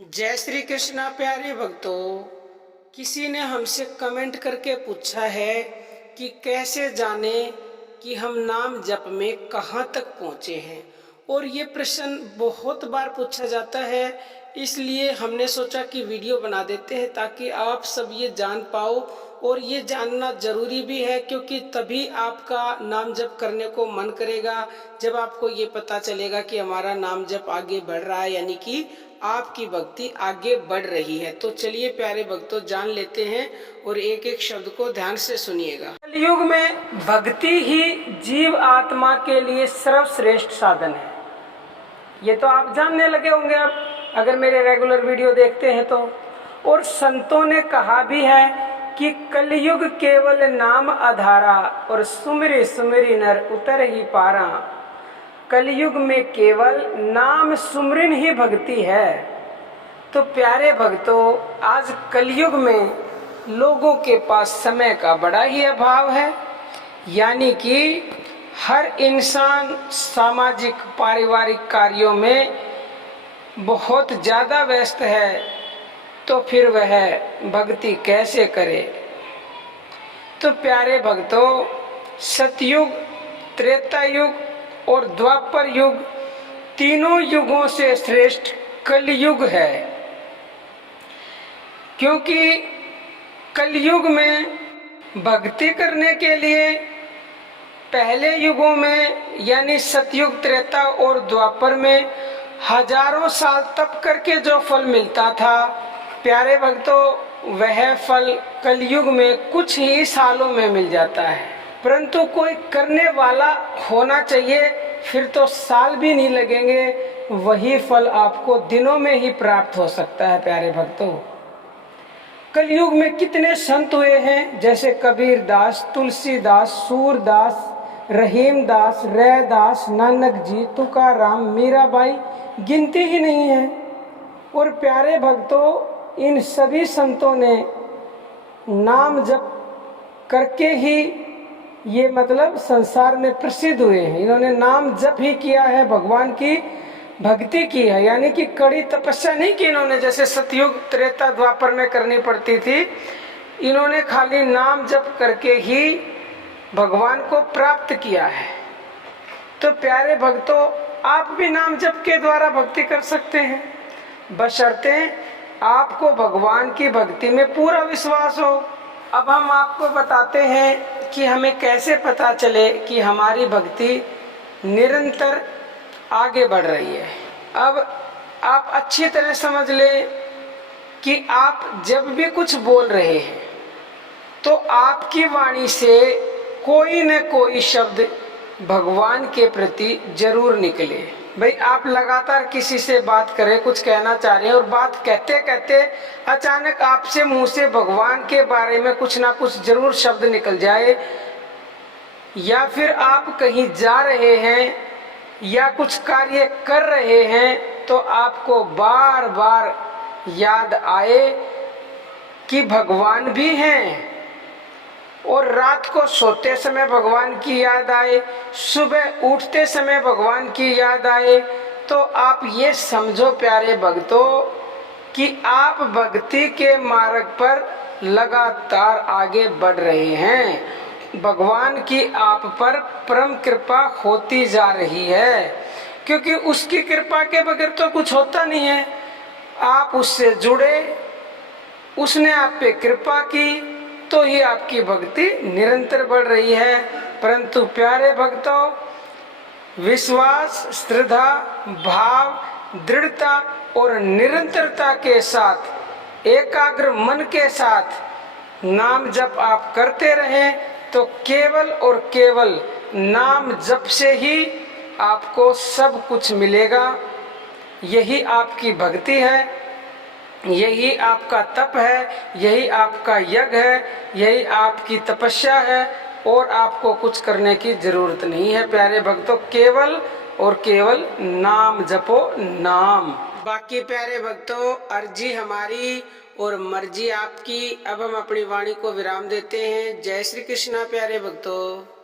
जय श्री कृष्णा प्यारे भक्तों। किसी ने हमसे कमेंट करके पूछा है कि कैसे जाने कि हम नाम जप में कहाँ तक पहुँचे हैं, और ये प्रश्न बहुत बार पूछा जाता है। इसलिए हमने सोचा कि वीडियो बना देते हैं ताकि आप सब ये जान पाओ, और ये जानना ज़रूरी भी है क्योंकि तभी आपका नाम जप करने को मन करेगा जब आपको ये पता चलेगा कि हमारा नाम जप आगे बढ़ रहा है, यानी कि आपकी भक्ति आगे बढ़ रही है। तो चलिए प्यारे भक्तों, जान लेते हैं और एक एक शब्द को ध्यान से सुनिएगा। कलयुग में भक्ति ही जीव आत्मा के लिए सर्वश्रेष्ठ साधन है। ये तो आप जानने लगे होंगे अब, अगर मेरे रेगुलर वीडियो देखते हैं तो। और संतों ने कहा भी है कि कलयुग केवल नाम आधारा, और सुमिरी सुमिरी नर उतर ही पारा। कलयुग में केवल नाम सुमरन ही भक्ति है। तो प्यारे भक्तों, आज कलयुग में लोगों के पास समय का बड़ा ही अभाव है, यानी कि हर इंसान सामाजिक पारिवारिक कार्यों में बहुत ज़्यादा व्यस्त है। तो फिर वह भक्ति कैसे करे। तो प्यारे भक्तों, सतयुग, त्रेता युग और द्वापर युग, तीनों युगों से श्रेष्ठ कलयुग है। क्योंकि कलयुग में भक्ति करने के लिए पहले युगों में यानी सतयुग, त्रेता और द्वापर में हजारों साल तप करके जो फल मिलता था, प्यारे भक्तों, वह फल कलयुग में कुछ ही सालों में मिल जाता है। परंतु कोई करने वाला होना चाहिए, फिर तो साल भी नहीं लगेंगे, वही फल आपको दिनों में ही प्राप्त हो सकता है। प्यारे भक्तों, कलयुग में कितने संत हुए हैं, जैसे कबीर दास, तुलसीदास, सूरदास, रहीम दास, रैदास, नानक जी, तुकाराम, मीराबाई, गिनती ही नहीं है। और प्यारे भक्तों, इन सभी संतों ने नाम जप करके ही ये मतलब संसार में प्रसिद्ध हुए हैं। इन्होंने नाम जप ही किया है, भगवान की भक्ति की है, यानी कि कड़ी तपस्या नहीं की इन्होंने, जैसे सतयुग, त्रेता, द्वापर में करनी पड़ती थी। इन्होंने खाली नाम जप करके ही भगवान को प्राप्त किया है। तो प्यारे भक्तों, आप भी नाम जप के द्वारा भक्ति कर सकते हैं, बशर्ते आपको भगवान की भक्ति में पूरा विश्वास हो। अब हम आपको बताते हैं कि हमें कैसे पता चले कि हमारी भक्ति निरंतर आगे बढ़ रही है। अब आप अच्छी तरह समझ लें कि आप जब भी कुछ बोल रहे हैं तो आपकी वाणी से कोई न कोई शब्द भगवान के प्रति जरूर निकले। भाई, आप लगातार किसी से बात करें, कुछ कहना चाह रहे हैं, और बात कहते कहते अचानक आपसे मुंह से भगवान के बारे में कुछ ना कुछ जरूर शब्द निकल जाए, या फिर आप कहीं जा रहे हैं या कुछ कार्य कर रहे हैं तो आपको बार बार याद आए कि भगवान भी हैं, और रात को सोते समय भगवान की याद आए, सुबह उठते समय भगवान की याद आए, तो आप ये समझो प्यारे भक्तों कि आप भक्ति के मार्ग पर लगातार आगे बढ़ रहे हैं। भगवान की आप पर परम कृपा होती जा रही है, क्योंकि उसकी कृपा के बगैर तो कुछ होता नहीं है। आप उससे जुड़े, उसने आप पे कृपा की, तो ही आपकी भक्ति निरंतर बढ़ रही है। परंतु प्यारे भक्तों, विश्वास, श्रद्धा, भाव, दृढ़ता और निरंतरता के साथ, एकाग्र मन के साथ नाम जप आप करते रहें तो केवल और केवल नाम जप से ही आपको सब कुछ मिलेगा। यही आपकी भक्ति है, यही आपका तप है, यही आपका यज्ञ है, यही आपकी तपस्या है, और आपको कुछ करने की जरूरत नहीं है। प्यारे भक्तों, केवल और केवल नाम जपो, नाम। बाकी प्यारे भक्तों, अर्जी हमारी और मर्जी आपकी। अब हम अपनी वाणी को विराम देते हैं। जय श्री कृष्णा प्यारे भक्तों।